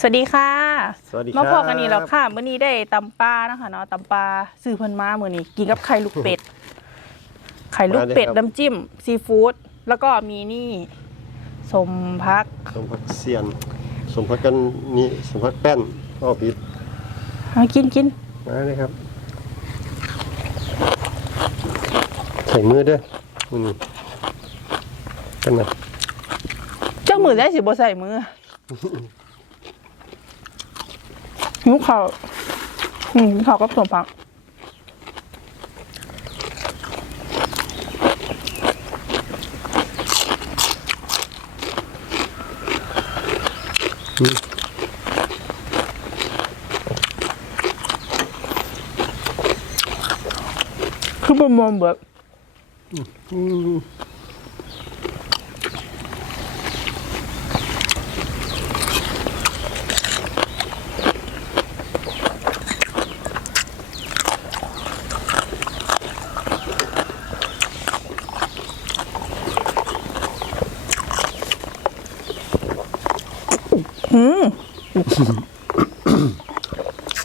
สวัสดีค่ะสวัสดีมาพอครับกันนี่แล้วค่ะมื้อนี้ได้ตำปลานะคะเนาะตำปลาซื้อเพิ่นมามื้อนี้กินกับไข่ลูกเป็ด ไข่ลูกเป็ดน้ำจิ้มซีฟู้ดแล้วก็มีนี่สมพักสมพักเซียน สมพักกันนี่สมพักแป้นอ้อผิดเอากินกินมาเลยครับใส่มือเด้วยมือนี่กันนะเจ้ามือได้สิบ่ใส่มือ หิวข้าวอืมข้าวกับสมพักคือประมวลแบบอืม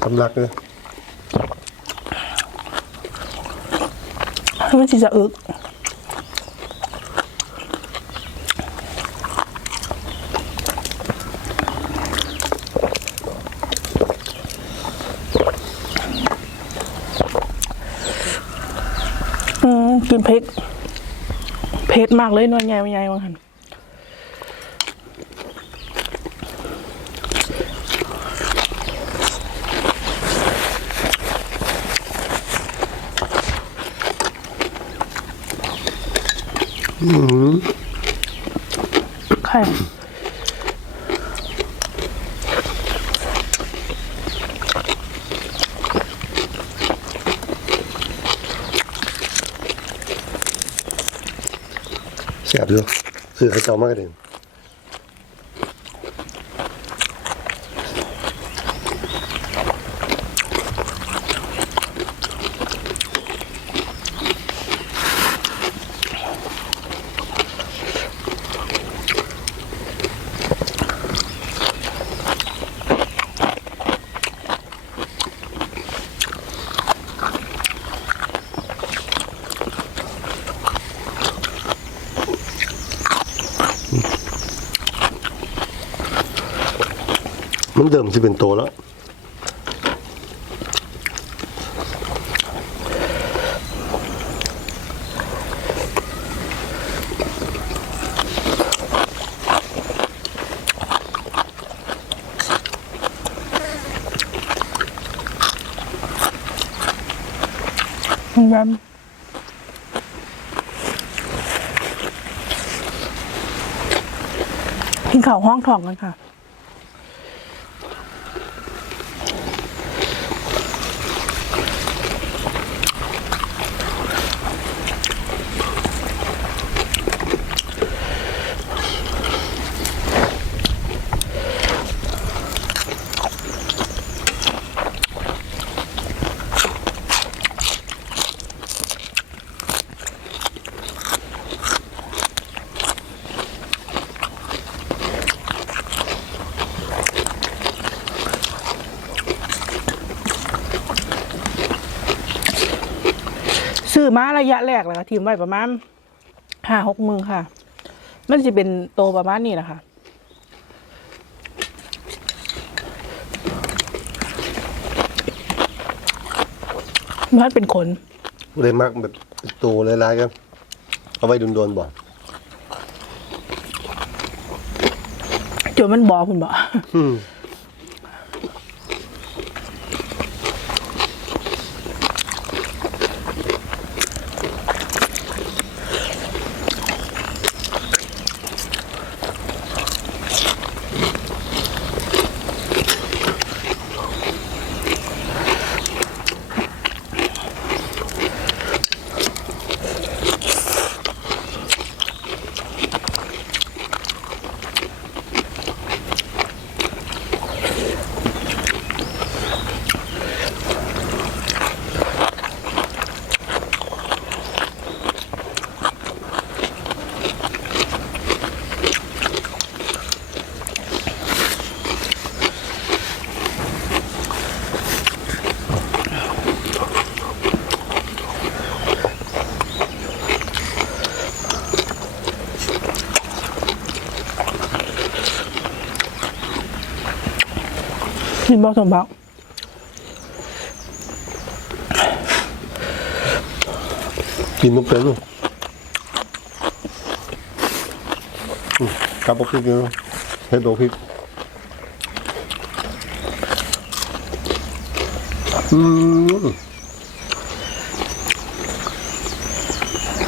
สำลักเลยมันจะอึกกินเผ็ด เผ็ดมากเลยหน้อยใหญ่ใหญ่มาหัน ไข่เสียบอยู่ซื้อให้เจ้ามากเลย เดิมจะเป็นโตแล้วแรมกินข้าวห้องทองกันค่ะ ซื้อมาระยะแรกเลยค่ะทีมไว้ประมาณห้าหกมือค่ะ มันจะเป็นโตประมาณนี้แหละค่ะมันเป็นขนเลยมากแบบเป็นโตเลยลายๆกันเอาไว้โดนๆบ่จนมันบอคุณบอก กินบ่สมบักกินมันเป็นลูกอืมกลับมาพริกเนาะเห็ดดอกพริกอืม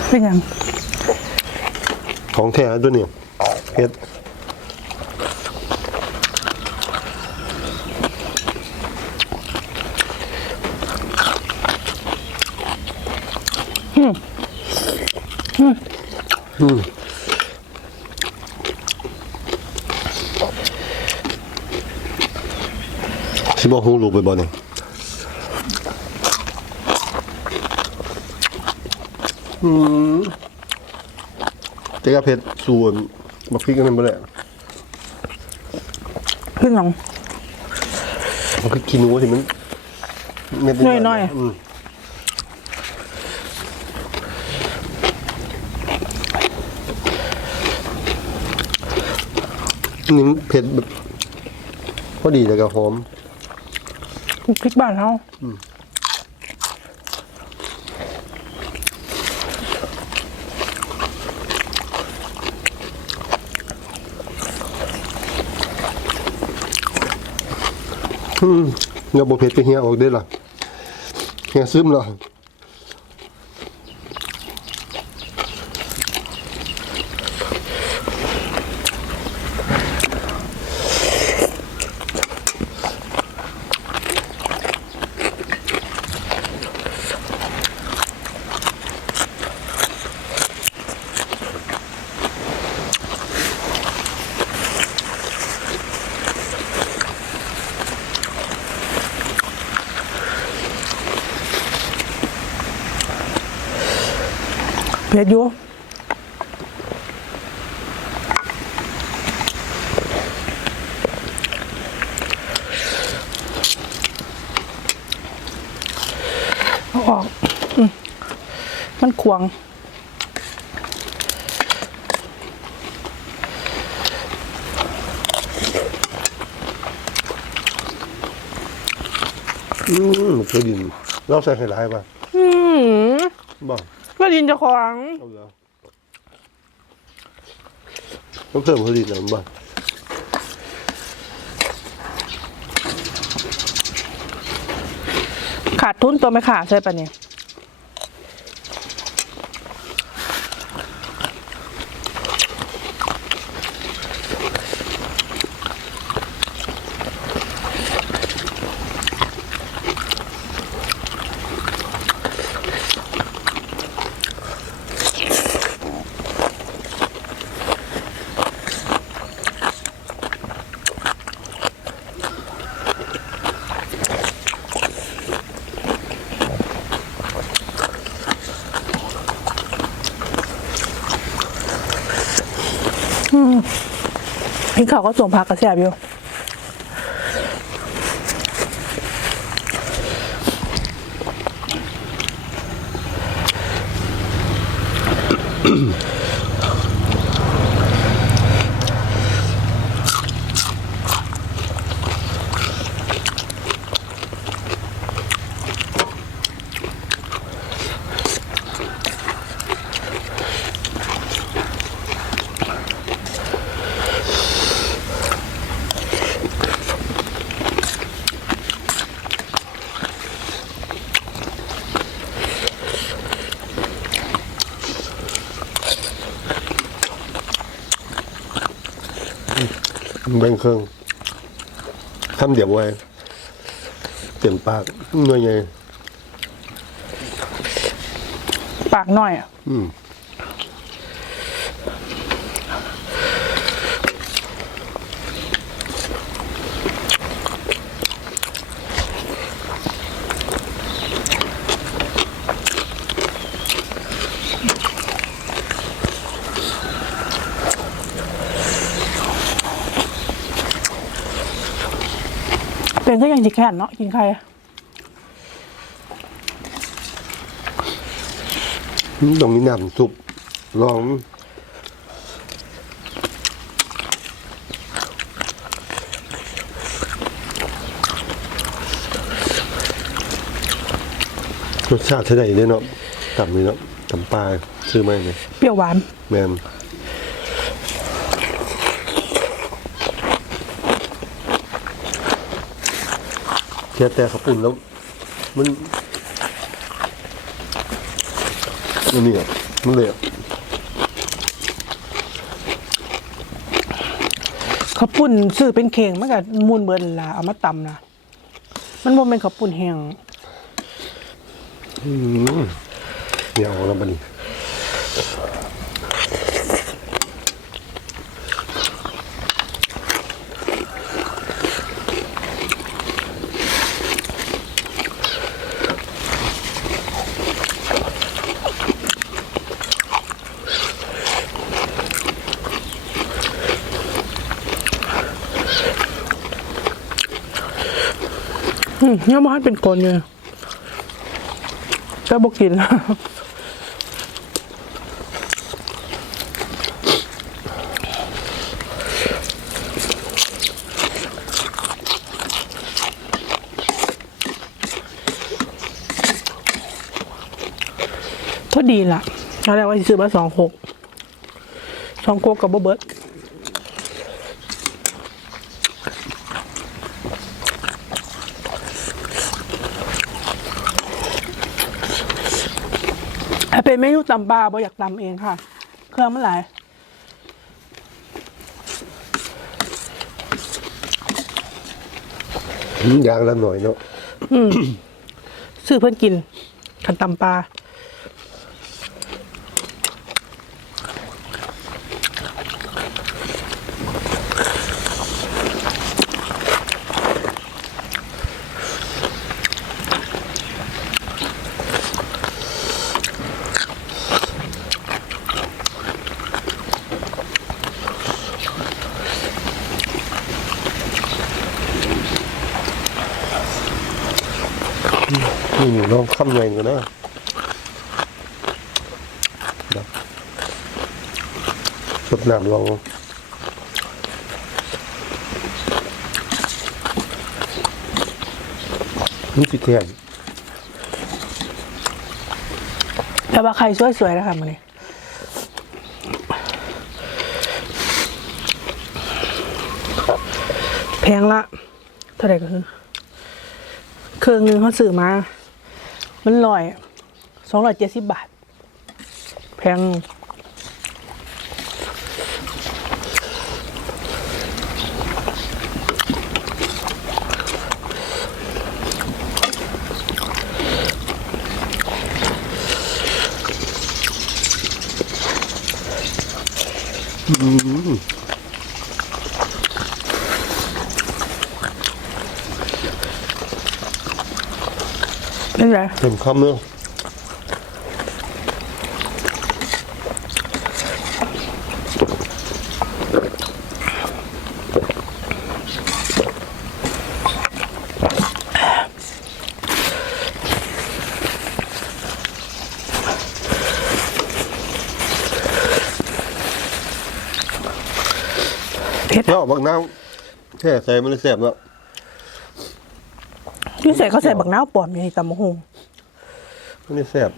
เป็นหยังของแท้ด้วยเนี่ยเห็ด สิบอกหูลูกไปบ่เนี่ยอืมเจ๊กบเผ็ดส่วนบักพริกกันนั่นบ่แหละเป็นหยังมันคือกินหนูที่มันเม็ดน้อยๆอื นี่มันเผ็ดแบบพอดีแต่ก็หอมพริกบ้านเฮาเงาบ่เผ็ดก็เฮียออกได้ล่ะเฮียซึมล่ะ เผ็ดอยู่เอาออกอืมมันขวางอืมเคยดินเราใส่ไข่หลายป่ะอืมบ่ก็ ดินเจะของ เอาแล้วต้องเพิ่มเคยดินหน่อยบ่ขาดทุนตัวไม่ขาดใช่ปะเนี่ย พี่เขาก็ส่งผักกระแสบอยู่ แบ่งเครื่องทำเดี๋ยวไว้ เต็มปากหน่วยไงปากหน่อยอะ อืม็นก็ยังจะแค่นเนาะกินไข่มันต้องมีน้ำซุปลองรสชาติเท่าไหร่เนี่ยเนาะต่ำเลยเนาะต่ำปลาซื้อไหมเนี่ยเปรี้ยวหวานแม่ม นแค่แต่ขับปุ่นแล้ว มันมันนี่อะมันเลยอะข้าวปุ้นซื้อเป็นเข่งมันก็มูนเบิดนั่นล่ะเอามาตำนะมันบ่เป็นข้าวปุ้นแห้งอืมเนี่ยเอาแล้วมันนี่ อืมยังบ่ทันเป็นกลนอยู่แต่บกินก็ดีล่ะตอนแรกว่าซื้อมาสองหกสองโคกกับบเบิร์ดแต่เป็นเมนู ตำปลาบ่อยากตำเองค่ะ เครื่องมันหลายอืมอย่างละหน่อยเนาะซื้อเพื่อนกินขันตำปลา นี่หมูน้องคำใหญ่กันนะสดน้ำลองนี่สิแข็งแต่ว่าใครสวยๆนะคะมันนี่แพงละ เท่าไหร่ก็คือ เครื่องนึงเขาซื้อมา มันลอยสองร้อยเจ็ดสิบบาท แพงเป็ นไรเต็มคำเนาะเผ็ด เนาะบางน้ำแค่ใส่มันเลยแสบเนาะ ที่ใส่เขาใส่บักน้าวปลอมอยู่ในตำมะฮงมันเลยแสบ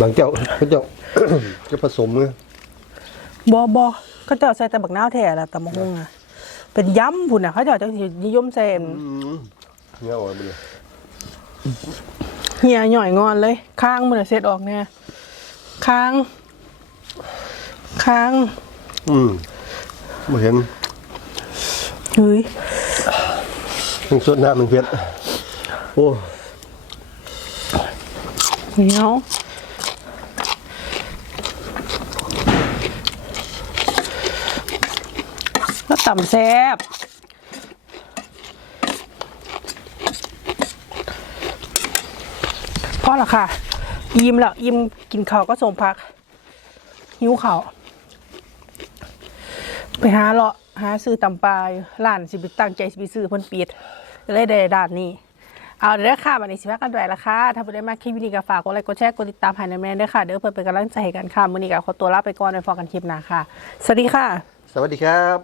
บางเจ้าเขาเจ้า จะผสมเลยบอบอเขาจะเอาใส่แต่บักน้าวแท้ละตำมะฮงอะเป็นย้ำพุ่นอะเขาจะเอาจังสินิยมใส่อันอืมเงาอะไรไปเลยเหี่ยหน่อยงอนเลยข้างมันนะเสร็จออกเนี่ยข้างข้าง อืมมาเห็นเฮ้ย ทั้งสดน้ำมันเผ็ดโอ้เหนียวแล้วต่ำแซ่บพ่อละค่ะ ยิ้มแล้วยิ้มกินข้าวก็ส่งพัก หิวข้าวไปหาเลาะหาซื้อตำปลาอยู่ร้านสิบตั้งใจสิไปซื้อเพิ่นปิด ก็เลยได้ด้านนี้ เอาเด้อค่ะวันนี้สิพักกันด้วยละค่ะ ถ้าผู้ไดมาคลิปวิดีก็ฝากกดไลค์กดแชร์กดติดตามให้ในแม่ด้วยค่ะ เดี๋ยวเพื่อเป็นกำลังใจให้กันค่ะมื้อนี้ก็ขอตัวลาไปก่อนไว้พอกันคลิปหน้าค่ะ สวัสดีค่ะ สวัสดีครับ